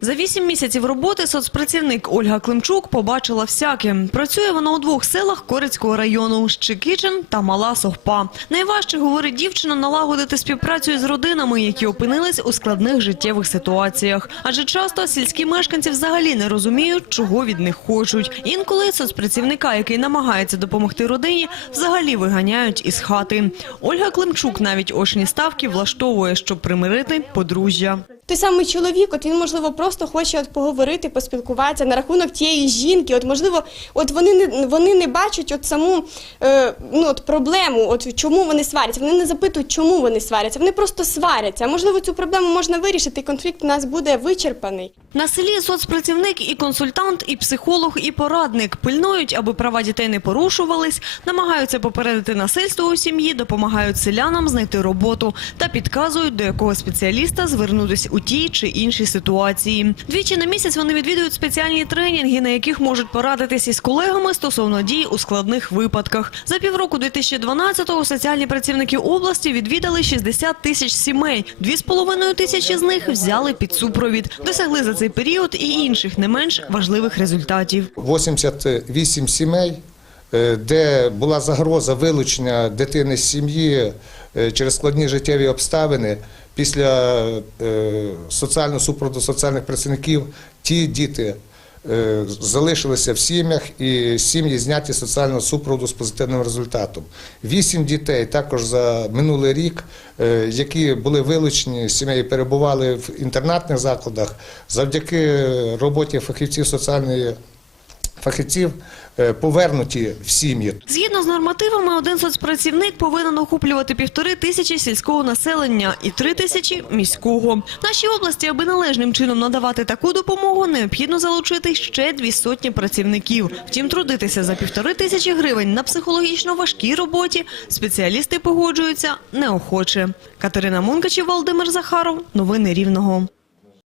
За вісім місяців роботи соцпрацівник Ольга Климчук побачила всяке. Працює вона у двох селах Корицького району – Щекичин та Мала Сохпа. Найважче, говорить дівчина, налагодити співпрацю з родинами, які опинились у складних життєвих ситуаціях. Адже часто сільські мешканці взагалі не розуміють, чого від них хочуть. Інколи соцпрацівника, який намагається допомогти родині, взагалі виганяють із хати. Ольга Климчук навіть очні ставки влаштовує, щоб примирити подружжя. Той самий чоловік, от він можливо просто хоче от поговорити, поспілкуватися на рахунок тієї жінки. От можливо, от вони не вони не бачать от саму е, ну от проблему, от чому вони сваряться. Вони не запитують, чому вони сваряться. Вони просто сваряться. Можливо, цю проблему можна вирішити, і конфлікт у нас буде вичерпаний. На селі соцпрацівник і консультант, і психолог, і порадник пильнують, аби права дітей не порушувались, намагаються попередити насильство у сім'ї, допомагають селянам знайти роботу та підказують, до якого спеціаліста звернутися у тій чи іншій ситуації. Двічі на місяць вони відвідують спеціальні тренінги, на яких можуть порадитись із колегами стосовно дій у складних випадках. За півроку 2012-го соціальні працівники області відвідали 60 тисяч сімей. Дві з половиною тисячі з них взяли під супровід. Досягли за цей період і інших не менш важливих результатів. 88 сімей, е, де була загроза вилучення дитини з сім'ї е, через складні життєві обставини. Після е, соціального супроводу соціальних працівників ті діти е, залишилися в сім'ях і сім'ї зняті соціального супроводу з позитивним результатом. Вісім дітей також за минулий рік, е, які були вилучені з сімей, перебували в інтернатних закладах, завдяки роботі фахівців соціальної фахівців е, повернуті в сім'ї. Згідно з нормативами, один соцпрацівник повинен охоплювати півтори тисячі сільського населення і три тисячі міського. Нашій області, аби належним чином надавати таку допомогу, необхідно залучити ще дві сотні працівників. Втім, трудитися за півтори тисячі гривень на психологічно важкій роботі спеціалісти погоджуються неохоче. Катерина Мункачів, Володимир Захаров. Новини Рівного.